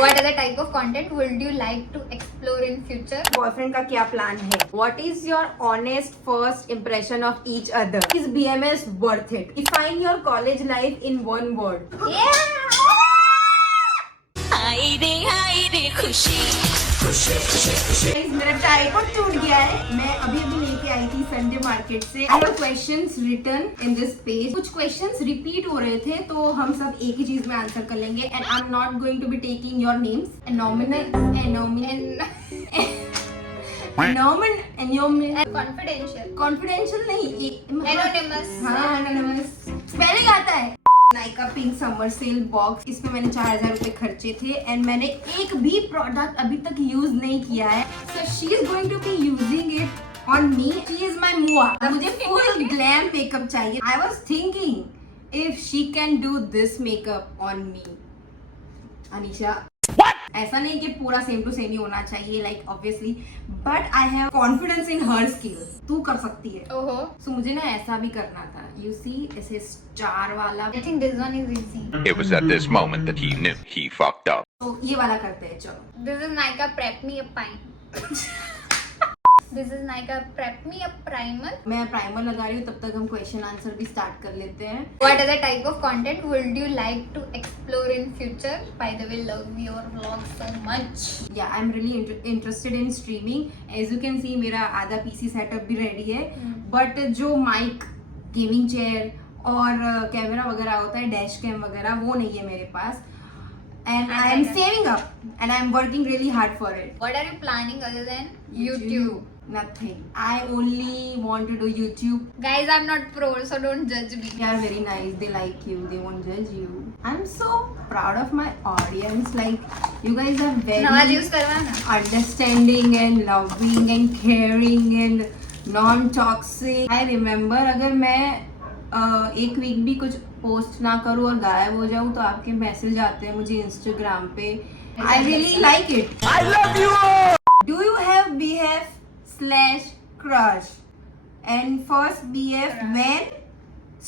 What other type of content would you like to explore in future? Boyfriend का क्या plan है? What is your honest first impression of each other? Is BMS worth it? Define your college life in one word. Guys, मेरा tripod टूट गया है। मैं अभी लेके आई थी संडे मार्केट से। I have questions written in this page. कुछ questions repeat हो रहे थे, तो हम सब एक ही चीज में आंसर कर लेंगे। And I'm not going to be taking your names. Confidential नहीं। Anonymous. हाँ, anonymous. Spelling आता है। Nykaa pink summer sale box, इसमें मैंने 4000 रुपए खर्चे थे एंड मैंने एक भी प्रोडक्ट अभी तक यूज नहीं किया है। So she is going to be using it on me. She is my MUA. मुझे फुल ग्लैम मेकअप चाहिए। I was thinking if she can do this makeup on me. Anisha, ऐसा नहीं कि पूरा सेम टू सेम ही होना चाहिए, like obviously, but I have confidence in her skill. तू कर सकती है। ओहो। सो मुझे ना ऐसा भी करना था। यू सी, ऐसे स्टार वाला। I think this one is easy. It was at this moment that he knew he fucked up. तो ये वाला करते हैं, चलो। This is Nykaa Prep Me Up Pine. This is Nykaa Prep Me Up Primer. मैं primer लगा रही हूँ, तब तक हम क्वेश्चन आंसर भी स्टार्ट कर लेते हैं। What other type of content would you like to explore in future? By the way, love your vlog so much. या I am really interested in streaming. As you can see मेरा आधा PC setup भी ready है, but जो mic, gaming chair और camera वगैरह होता है, डैश कैम वगैरह, वो नहीं है मेरे पास। And I am saving up and I am working really hard for it. What are you planning other than YouTube? Nothing. I only want to do YouTube. Guys, I'm not pro, so don't judge me. They are very nice. They like you. They won't judge you. I'm so proud of my audience. Like, you guys are Nawaz very use करवाना। understanding and loving and caring and non-toxic. I remember अगर मैं एक week भी कुछ post ना करूँ और गायब हो जाऊँ, तो आपके मैसेज आते हैं मुझे इंस्टाग्राम पे। I really like it. I love you! Do you have BF/crush? And first BF when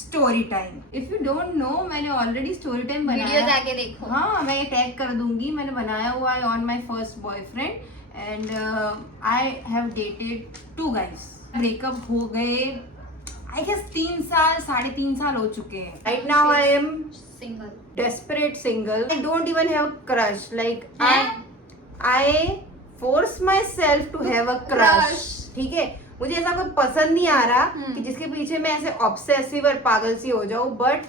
story time. If you don't know, मैंने already story time वीडियो बनाया। जाके देखो। हाँ, मैं ये टैग कर दूंगी। मैंने बनाया हुआ है on my first boyfriend and I have dated 2 guys. Breakup हो गए, I guess 3 साल, 3.5 साल हो चुके हैं। Right now I am Single. desperate single. I don't even have crush. Like हैं? I force myself to have a crush. ठीक है, मुझे ऐसा कोई पसंद नहीं आ रहा कि जिसके पीछे मैं ऐसे ऑब्सेसिव और पागल सी हो जाऊँ, but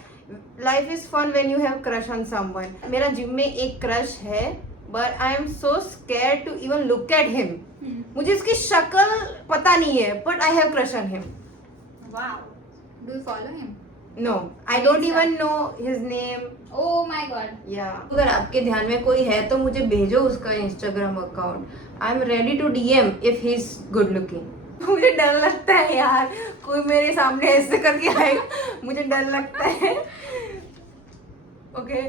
life is fun when you have crush on someone. मेरा जिम में एक क्रश है, but I am so scared to even look at him. मुझे इसकी शक्ल पता नहीं है, but I have crush on him. Wow. Do you follow him? No, I don't even know his name. Oh my god. या अगर आपके ध्यान में कोई है तो मुझे भेजो उसका Instagram account. I am ready to DM if he is good looking. मुझे डर लगता है यार, कोई मेरे सामने ऐसे करके आएगा, मुझे डर लगता है। ओके।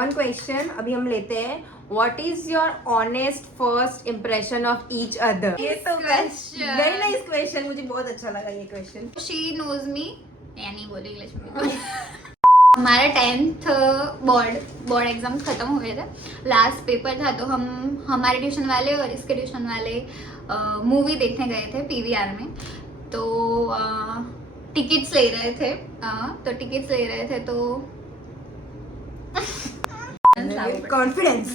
वन क्वेश्चन अभी हम लेते हैं। What is your honest first impression of each other? ये तो question. very nice question, मुझे बहुत अच्छा लगा ये क्वेश्चन। She knows me. या नहीं बोली इंग्लिश में। हमारा 10th बोर्ड एग्जाम खत्म हुए थे। लास्ट पेपर था, तो हम हमारे ट्यूशन वाले और इसके ट्यूशन वाले मूवी देखने गए थे पीवीआर में। तो टिकट्स ले रहे थे, तो कॉन्फिडेंस।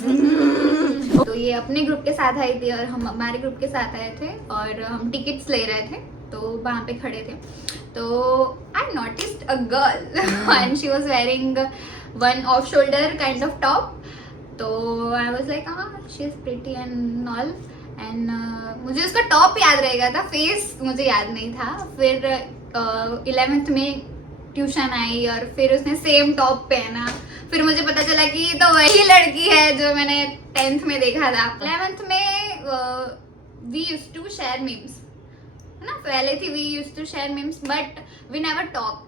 तो ये अपने ग्रुप के साथ आई थी और हम हमारे ग्रुप के साथ आए थे, और हम टिकट्स ले रहे थे, तो वहाँ पे खड़े थे। तो I noticed a girl and she was wearing one off shoulder kind of top. तो आई वाज लाइक हाँ, she is pretty and all. And मुझे उसका टॉप याद रह गया था, फेस मुझे याद नहीं था। फिर 11th में ट्यूशन आई और फिर उसने सेम टॉप पहना। फिर मुझे पता चला कि ये तो वही लड़की है जो मैंने 10th में देखा था। 11th में we used to share memes, है ना, पहले थी we used to share memes, but we never talk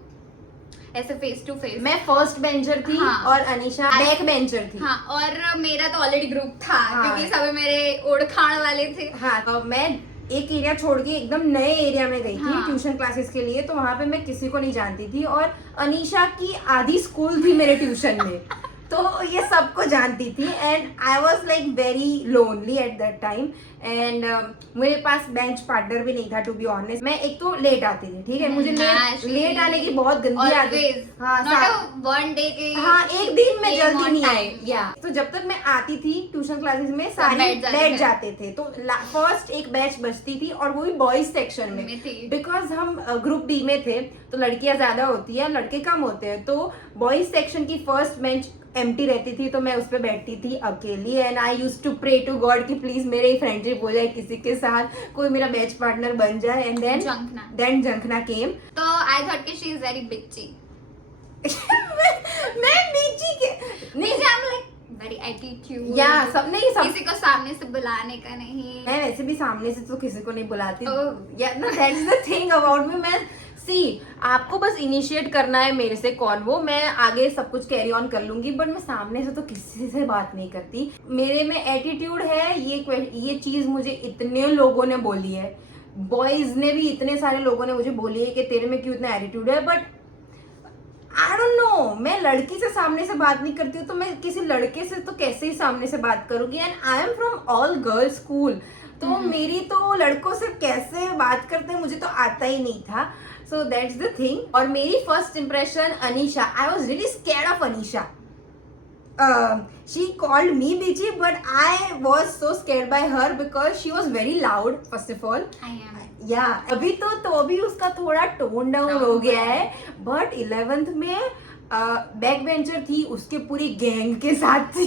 ऐसे फेस टू फेस। मैं फर्स्ट बेंचर थी। हाँ। और अनीशा बैक बेंचर थी। हाँ, और मेरा तो ऑलरेडी ग्रुप था। हाँ। क्योंकि सभी मेरे ओढ़खाड़ वाले थे। हाँ, तो मैं एक एरिया छोड़ के एकदम नए एरिया में गई थी हाँ। ट्यूशन क्लासेस के लिए, तो वहां पे मैं किसी को नहीं जानती थी और अनीशा की आधी स्कूल थी मेरे ट्यूशन में, तो ये सबको जानती थी and I was like very lonely at that time and मेरे पास बेंच पार्टनर भी नहीं था टू बी ऑनेस्ट। मैं एक तो लेट आती थी, ठीक है, मुझे लेट आने की बहुत गंदी आदत। हाँ, एक दिन में जल्दी नहीं आई या तो जब तक मैं आती थी ट्यूशन क्लासेस में सारे बैठ जाते थे, तो फर्स्ट एक बैच बचती थी और वो भी बॉयज सेक्शन में, बिकॉज हम ग्रुप बी में थे तो लड़कियां ज्यादा होती है लड़के कम होते हैं, तो बॉयज सेक्शन की फर्स्ट बेंच एम्प्टी रहती थी, तो मैं उस पर बैठती थी अकेली and I used to pray to God कि प्लीज मेरे ही फ्रेंडशिप हो जाए किसी के साथ, कोई मेरा बैच पार्टनर बन जाए एंड देन जंखना केम। तो आई थॉट कि शी इज वेरी बिची। मैं बीची के नहीं, I am like very attitude या सब नहीं, सब किसी को सामने से बुलाने का नहीं। मैं वैसे भी सामने से तो किसी को नहीं बुलाती Oh. या ना, that's the thing about me. मैं सी आपको बस इनिशिएट करना है मेरे से कॉन्वो, मैं आगे सब कुछ कैरी ऑन कर लूंगी, बट मैं सामने से तो किसी से बात नहीं करती। मेरे में एटीट्यूड है, ये चीज मुझे इतने लोगों ने बोली है, बॉयज ने भी इतने सारे लोगों ने मुझे बोली है कि तेरे में क्यों इतना एटीट्यूड है, बट आई डोंट नो, मैं लड़की से सामने से बात नहीं करती हूँ तो मैं किसी लड़के से तो कैसे ही सामने से बात करूंगी। And I am from all girls school, तो मेरी तो लड़कों से कैसे बात करते हैं मुझे तो आता ही नहीं था। So that's the thing. और मेरी first impression Anisha, I was really scared of Anisha. She called me bitchy, but I was so scared by her because she was very loud. First of all, I am. अभी तो अभी उसका थोड़ा tone down हो गया है, बट 11th में back bencher थी, उसके पूरी गैंग के साथ थी।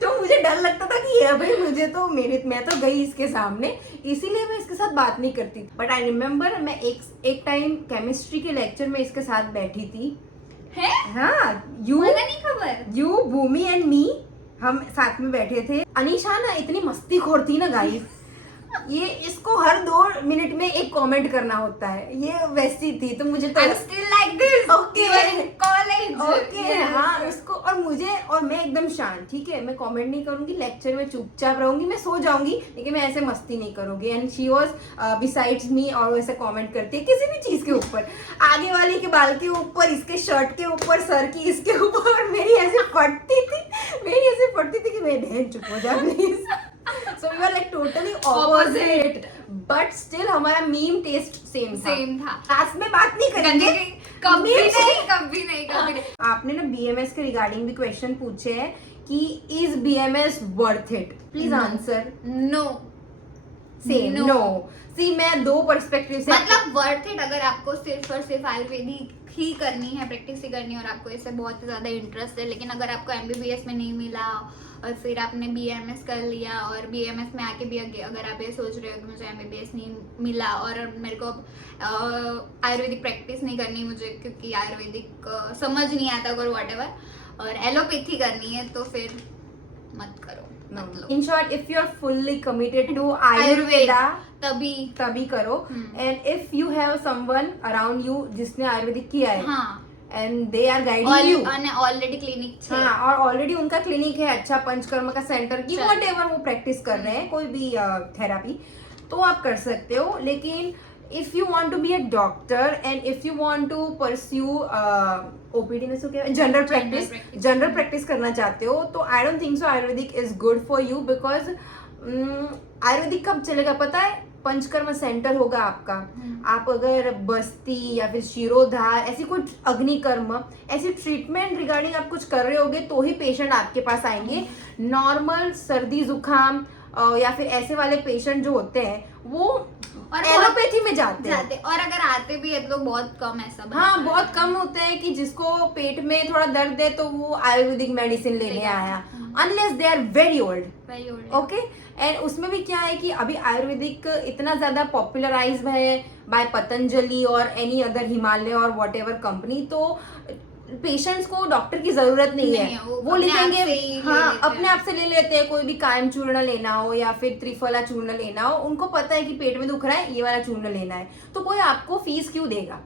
तो मुझे डर लगता था कि ये भाई मैं तो गई इसके सामने, इसीलिए मैं इसके साथ बात नहीं करती। बट आई रिमेम्बर मैं एक टाइम केमिस्ट्री के लेक्चर में इसके साथ बैठी थी। है? हाँ, मुझे नहीं खबर। यू भूमि एंड मी, हम साथ में बैठे थे। अनीशा ना इतनी मस्तीखोर थी ना गाइस, ये इसको हर 2 मिनट में एक कमेंट करना होता है, ये वैसी थी। तो मुझे तो I'm still like this. Okay. You are in college. Okay Yes. हाँ, उसको और मैं एकदम शांत, ठीक है, मैं कमेंट नहीं करूंगी, लेक्चर में चुपचाप रहूंगी, मैं सो जाऊंगी, लेकिन मैं ऐसे मस्ती नहीं करूंगी। एंड शी वाज बिसाइड्स मी, और वो ऐसे कमेंट करती है किसी भी चीज के ऊपर, आगे वाले के बाल के ऊपर, इसके शर्ट के ऊपर, सर की इसके ऊपर, और मेरी ऐसे फटती थी कि मैं बहन चुप हो जा please. So we were like totally opposite, but still हमारा मीम टेस्ट सेम था। क्लास में बात नहीं करेंगे कभी नहीं। आपने ना बीएमएस के रिगार्डिंग भी क्वेश्चन पूछे हैं कि is BMS worth it, please answer. No. Same no. See मैं 2 पर्सपेक्टिव से, मतलब वर्थ इट अगर आपको सिर्फ और सिर्फ आयुर्वेदिक ही करनी है, प्रैक्टिस ही करनी है और आपको इससे बहुत ज्यादा इंटरेस्ट है, लेकिन अगर आपको एमबीबीएस में नहीं मिला और फिर आपने बीएमएस कर लिया और बीएमएस में आके भी अगर आप ये सोच रहे हो कि मुझे एमबीबीएस नहीं मिला और मेरे को आयुर्वेदिक प्रैक्टिस नहीं करनी मुझे क्योंकि आयुर्वेदिक समझ नहीं आता अगर व्हाटएवर, और एलोपैथी करनी है, तो फिर मत करो। मतलब in short, if you are fully committed to Ayurveda तभी करो। And if you have someone around you जिसने आयुर्वेदिक किया है, हाँ, and they are guiding you, already clinic, हाँ, और ऑलरेडी उनका क्लिनिक है, अच्छा पंचकर्म का सेंटर की व्हाटएवर वो प्रैक्टिस कर रहे हैं, कोई भी थेरापी, तो आप कर सकते हो। लेकिन if you want to be a doctor and if you want to pursue OPD में क्या जनरल प्रैक्टिस करना चाहते हो, तो I don't think so Ayurvedic is good for you because Ayurvedic कब चलेगा पता है? पंचकर्म सेंटर होगा आपका, आप अगर बस्ती या फिर शिरोधार ऐसी कोई अग्निकर्म ऐसी ट्रीटमेंट रिगार्डिंग आप कुछ कर रहे होगे तो ही पेशेंट आपके पास आएंगे। नॉर्मल सर्दी जुकाम या फिर ऐसे वाले पेशेंट जो होते हैं वो एलोपैथी में जाते हैं, और अगर आते भी है तो बहुत कम ऐसा। हाँ, बहुत कम होते हैं कि जिसको पेट में थोड़ा दर्द है तो वो आयुर्वेदिक मेडिसिन लेने आया, unless they are very old. Okay, and उसमें भी क्या है कि अभी आयुर्वेदिक इतना ज्यादा पॉपुलराइज है बाय पतंजलि और एनी अदर हिमालय और वॉट एवर कंपनी, तो पेशेंट्स को डॉक्टर की जरूरत नहीं है, वो लिखेंगे, हाँ, अपने आप से ले लेते हैं। कोई भी कायम चूर्ण लेना हो या फिर त्रिफला चूर्ण लेना हो, उनको पता है कि पेट में दुख रहा है, ये वाला चूर्ण लेना है, तो कोई आपको फीस क्यों देगा?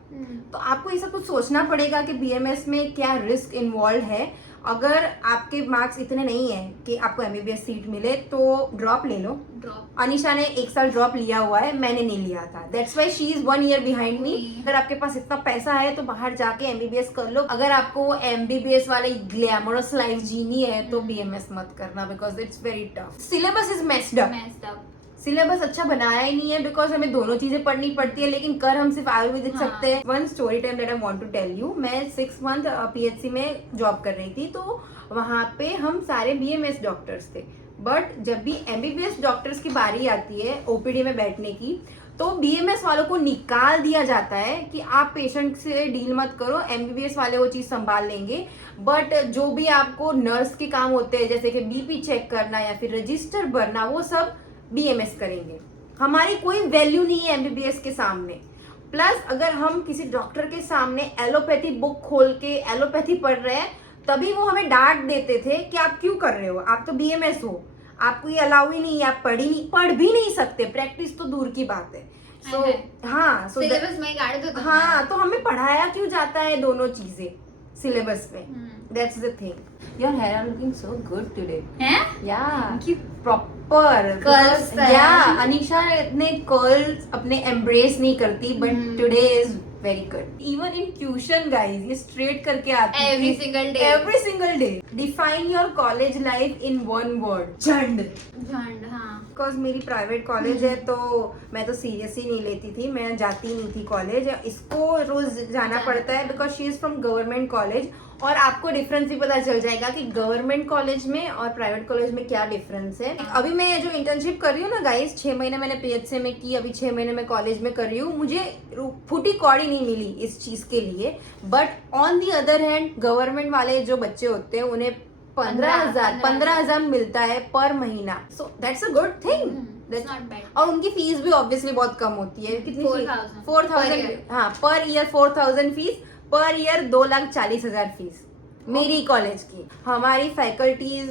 तो आपको ये सब कुछ सोचना पड़ेगा कि बीएमएस में क्या रिस्क इन्वॉल्व है। अगर आपके मार्क्स इतने नहीं है कि आपको एमबीबीएस सीट मिले तो ड्रॉप ले लो। ड्रॉप अनिशा ने 1 साल ड्रॉप लिया हुआ है, मैंने नहीं लिया था, that's why she is 1 year behind me. अगर आपके पास इतना पैसा है तो बाहर जाके एमबीबीएस कर लो। अगर आपको वो एमबीबीएस वाले ग्लैमरस लाइफ जीनी है तो बीएमएस मत करना, because it's very tough. Syllabus is messed up. Syllabus अच्छा बनाया ही नहीं है, बिकॉज हमें दोनों चीजें पढ़नी पड़ती है, लेकिन कर हम सिर्फ आयुर्वेदिक सकते हैं। One story time that I want to tell you, मैं 6 मंथ पीएचसी में जॉब कर रही थी, तो वहाँ पे हम सारे बीएमएस डॉक्टर्स थे। बट जब भी एमबीबीएस डॉक्टर्स की बारी आती है ओपीडी में बैठने की, तो बीएमएस वालों को निकाल दिया जाता है कि आप पेशेंट से डील मत करो, एमबीबीएस वाले वो चीज संभाल लेंगे। बट जो भी आपको नर्स के काम होते हैं, जैसे कि बीपी चेक करना या फिर रजिस्टर भरना, वो सब बीएमएस करेंगे। हमारी कोई वैल्यू नहीं है एमबीबीएस के सामने। प्लस अगर हम किसी डॉक्टर के सामने एलोपैथी बुक खोल के एलोपैथी पढ़ रहे हैं, तभी वो हमें डांट देते थे कि आप क्यों कर रहे हो, आप तो बीएमएस हो, आपको ये अलाउ ही नहीं है, आप पढ़ भी नहीं सकते, प्रैक्टिस तो दूर की बात है। सो हाँ, सिलेबस में काट दो। हाँ, तो हमें पढ़ाया क्यों जाता है दोनों चीजें सिलेबस में? That's the thing. Your hair are looking so good today. हैं? या प्रॉपर कर्ल्स या अनिशा ने कर्ल्स अपने एम्ब्रेस नहीं करती, but today is very good. Even in tuition guys ये स्ट्रेट करके आती है every single day. Define your college life in 1 word, झंड। हाँ। बिकॉज मेरी प्राइवेट कॉलेज है तो मैं तो सीरियस ही नहीं लेती थी, मैं जाती नहीं थी कॉलेज। इसको रोज जाना पड़ता है because she is from government college. और आपको डिफरेंस भी पता चल जाएगा कि गवर्नमेंट कॉलेज में और प्राइवेट कॉलेज में क्या डिफरेंस है। अभी मैं जो इंटर्नशिप कर रही हूँ ना गाइस, 6 महीने मैंने पीएचसी में की, अभी 6 महीने मैं कॉलेज में कर रही हूँ। मुझे फूटी कौड़ी नहीं मिली इस चीज के लिए, but on the other hand government वाले जो बच्चे होते हैं उन्हें 15,000 मिलता है पर महीना। So that's a good thing. और उनकी फीस भी ऑब्वियसली बहुत कम होती है। कितनी? 4,000। हाँ, per year 4,000 fees, per year 2,40,000 fees मेरी कॉलेज की। हमारी faculties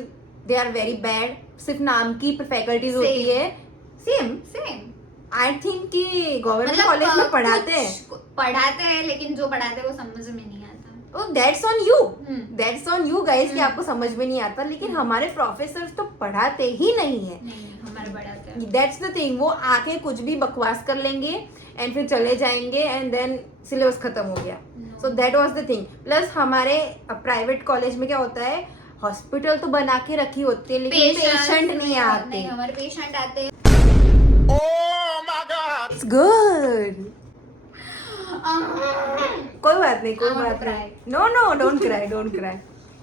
they are very bad, सिर्फ नाम की फैकल्टीज होती है। सेम आई थिंक कि गवर्नमेंट कॉलेज में पढ़ाते हैं लेकिन जो पढ़ाते हैं वो समझ में नहीं आता। दैट्स ऑन यू गाइस कि आपको समझ में नहीं आता, लेकिन हमारे प्रोफेसर तो पढ़ाते ही नहीं है। हमारे पढ़ाते हैं। दैट्स द थिंग, वो आके कुछ भी बकवास कर लेंगे एंड फिर चले जाएंगे एंड देन सिलेबस खत्म हो गया। So that was the thing. Plus हमारे प्राइवेट कॉलेज में क्या होता है, हॉस्पिटल तो बना के रखी होती है लेकिन पेशेंट नहीं आते। नहीं, हमारे पेशेंट आते हैं। Oh my God! It's good. कोई बात नहीं, कोई बात नहीं। No don't cry.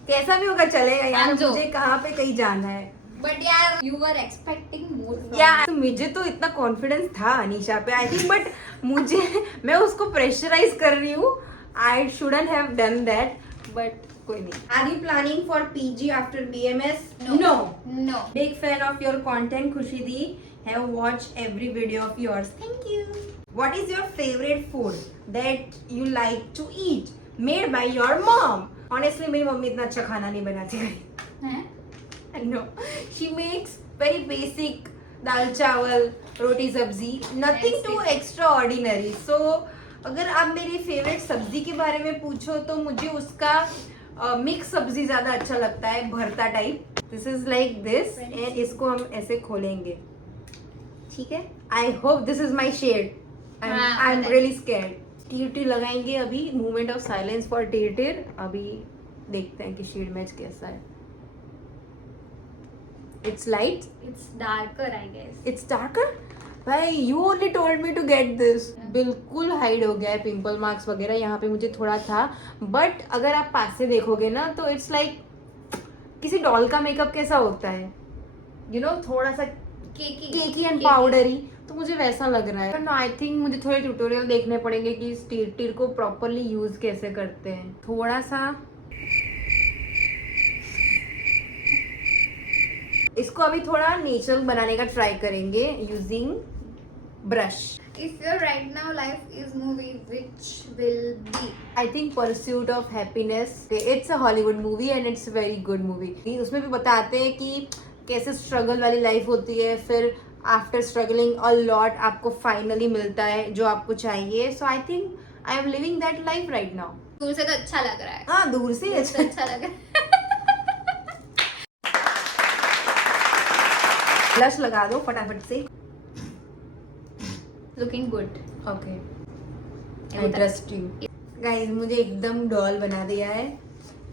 कैसा भी होगा चलेगा यार, मुझे कहाँ पे कहीं जाना है। बट यार यू वर एक्सपेक्टिंग मोर। यार मुझे तो इतना कॉन्फिडेंस था अनीशा पे, आई थिंक, बट मैं उसको प्रेशराइज कर रही हूँ। I shouldn't have done that, but कोई नहीं। Are you planning for PG after BMS? No. Big fan of your content Khushi di, have watched every video of yours, thank you. What is your favourite food that you like to eat made by your mom? Honestly मेरी मम्मी इतना अच्छा खाना नहीं बनाती है। No, she makes very basic दाल चावल रोटी सब्जी, nothing too extraordinary. So अगर आप मेरी फेवरेट सब्जी के बारे में पूछो तो मुझे उसका मिक्स सब्जी ज्यादा अच्छा लगता है, भरता type. This is like this and इसको हम ऐसे खोलेंगे, ठीक है? I hope this is my shade. I am really scared. Tear लगाएंगे अभी, movement of silence for tear. अभी देखते हैं कि शेड मैच कैसा है। It's light. It's darker, I guess. It's darker. भाई you only told me to get this. बिल्कुल हाइड हो गया है, पिंपल मार्क्स वगैरह यहाँ पे मुझे थोड़ा था, बट अगर आप पास से देखोगे ना तो इट्स लाइक किसी डॉल का मेकअप कैसा होता है, यू नो, थोड़ा सा केकी एंड पाउडरी, तो मुझे वैसा लग रहा है। आई थिंक मुझे थोड़े ट्यूटोरियल देखने पड़ेंगे कि इस टीर को प्रॉपरली यूज कैसे करते हैं। थोड़ा सा इसको अभी थोड़ा नेचुरल बनाने का ट्राई करेंगे using brush. If your right now life is movie, which will be? I think Pursuit of Happiness. It's a Hollywood movie and it's a very good movie. उसमें भी बताते हैं कि कैसे स्ट्रगल वाली लाइफ होती है, फिर आफ्टर स्ट्रगलिंग अ लॉट आपको फाइनली मिलता है जो आपको चाहिए। So I think I am living that life right now. दूर से तो अच्छा लग रहा है। हाँ, दूर से अच्छा लग रहा है। ब्लश लगा दो फटाफट से। Looking good. Okay, I trust you. Guys मुझे एकदम डॉल बना दिया है,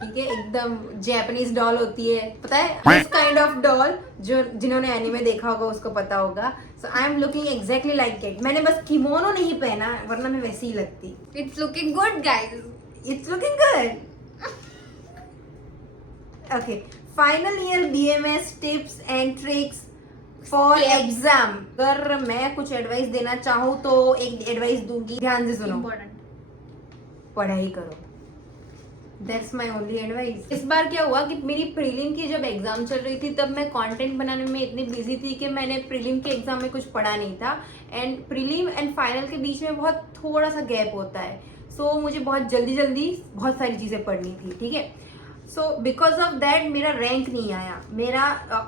ठीक है, एकदम जैपनीज डॉल होती है, पता है, इस काइंड ऑफ डॉल, जो जिन्होंने एनीमे देखा होगा उसको पता होगा। So I am looking exactly like it. मैंने बस किमोनो नहीं पहना, वरना मैं वैसी ही लगती। It's looking good guys. It's looking good. Okay, final year BMS tips and tricks for exam. अगर मैं कुछ एडवाइस देना चाहूँ तो एक एडवाइस दूंगी, ध्यान से सुनो। इम्पोर्टेंट। पढ़ाई करो, दैट्स माई ओनली एडवाइस। इस बार क्या हुआ कि मेरी प्रीलिम की जब एग्जाम चल रही थी तब मैं कंटेंट बनाने में इतनी बिजी थी कि मैंने प्रीलिम के एग्जाम में कुछ पढ़ा नहीं था, एंड प्रीलिम एंड फाइनल के बीच में बहुत थोड़ा सा गैप होता है। सो मुझे बहुत जल्दी बहुत सारी चीज़ें पढ़नी थी, ठीक है। सो बिकॉज ऑफ दैट मेरा रैंक नहीं आया। मेरा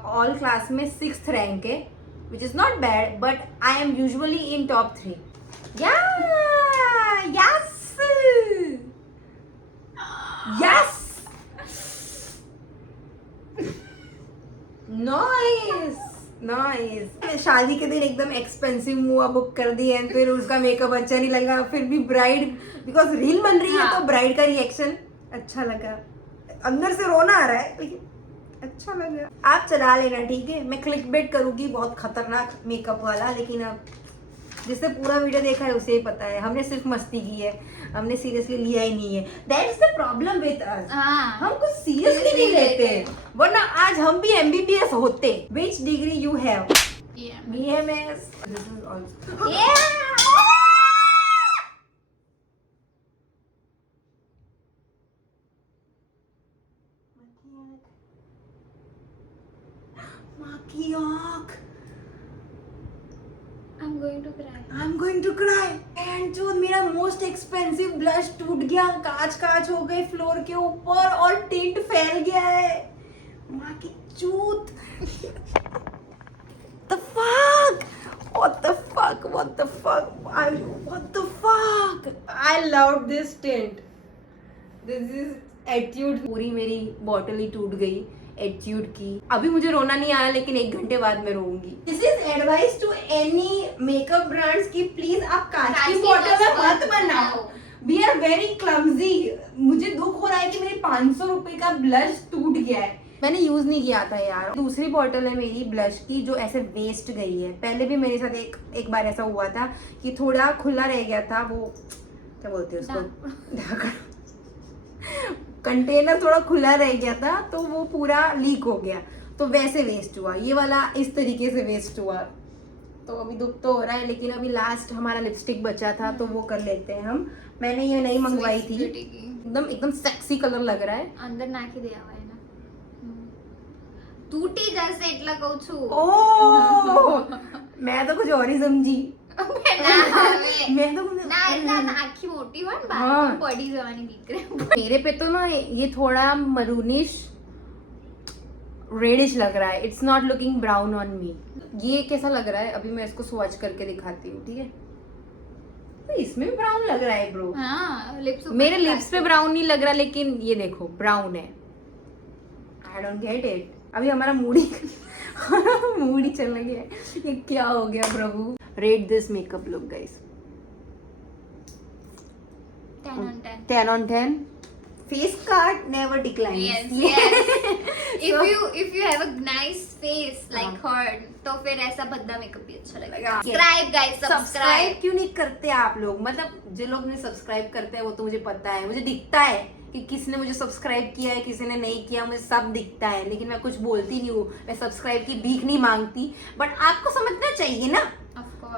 ऑल क्लास में 6th रैंक है, which is not bad, but I M usually in top 3। Yes yes, nice nice. शादी के दिन एकदम एक्सपेंसिव मुआ बुक कर दी है, फिर उसका मेकअप अच्छा नहीं लगा, फिर भी ब्राइड, बिकॉज रील बन रही है तो ब्राइड का रिएक्शन अच्छा लगा। अंदर से रोना आ रहा है लेकिन अच्छा लगा। आप चला लेना, ठीक है। मैं क्लिकबेट करूंगी बहुत खतरनाक मेकअप वाला, लेकिन अब जिसने पूरा वीडियो देखा है उसे ही पता है, हमने सिर्फ मस्ती की है, हमने सीरियसली लिया ही नहीं है। That is the problem with us, हम कुछ सीरियसली नहीं लेते, वरना आज हम भी एमबीबीएस होते। विच degree you have? BMS. This is also माँ की आँख। I'm going to cry. I'm going to cry. And जो मेरा मोस्ट एक्सपेंसिव ब्लश टूट गया, कांच हो गए फ्लोर के ऊपर और टिंट फैल गया है। माँ की चूत। The fuck? What the fuck? What the fuck? What the fuck? I love this tint. This is attitude. पूरी मेरी बॉटल ही टूट गई एट्यूड की। अभी मुझे रोना नहीं आया, लेकिन 1 घंटे बाद मैं रोऊंगी। This is advice to any makeup brands की प्लीज आप कांच की बॉटल में मत बनाओ। We are very clumsy. मुझे दुख हो रहा है कि मेरे 500 रुपए का ब्लश टूट गया है, मैंने यूज नहीं किया था यार। दूसरी बॉटल है मेरी ब्लश की जो ऐसे वेस्ट गई है। पहले भी मेरे साथ एक बार ऐसा हुआ था कि थोड़ा खुला रह गया था, वो क्या बोलते हैं उसको, कंटेनर थोड़ा खुला रह गया था तो वो पूरा लीक हो गया, तो वैसे वेस्ट हुआ। ये वाला इस तरीके से वेस्ट हुआ, तो अभी दुख तो हो रहा है। लेकिन अभी लास्ट हमारा लिपस्टिक बचा था तो वो कर लेते हैं हम। मैंने ये नई मंगवाई थी, एकदम सेक्सी कलर लग रहा है। अंदर नाखी दिया हुआ है ना, तूटी जैसे એટલા કહું છું। ओ मैं तो कुछ और ही समझी। मैं तो ના એટલા નાખી મોટી હોય ને हाँ। બાર પડી જવાની બીક રહે। मेरे पे तो ना ये थोड़ा मरूनिश रेडिश लग रहा है। It's not looking brown on me. ये कैसा लग रहा है अभी मैं इसको स्वॉच करके दिखाती हूँ, ठीक है। तो इसमें भी ब्राउन लग रहा है ब्रो। हाँ, लिप्स मेरे लिप्स पे ब्राउन नहीं लग रहा, लेकिन ये देखो ब्राउन है। I don't get it. अभी हमारा मूड ही चल गया है। ये क्या हो गया प्रभु। Rate this makeup look guys. 10 on 10। 10 on 10। Face card never declines. Yes. If you have a nice face like her, तो फिर ऐसा भद्दा मेकअप भी अच्छा लगेगा। Subscribe guys, सब्सक्राइब क्यों नहीं करते आप लोग? मतलब जो लोग मुझे सब्सक्राइब करते हैं वो तो मुझे पता है, मुझे दिखता है कि किसने मुझे सब्सक्राइब किया है, किसी ने नहीं किया, मुझे सब दिखता है। लेकिन मैं कुछ बोलती नहीं हूँ, मैं सब्सक्राइब की भीख नहीं मांगती। बट आपको समझना चाहिए ना,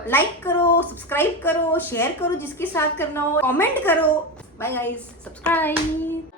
लाइक करो, सब्सक्राइब करो, शेयर करो जिसके साथ करना हो, कमेंट करो। Bye guys, subscribe.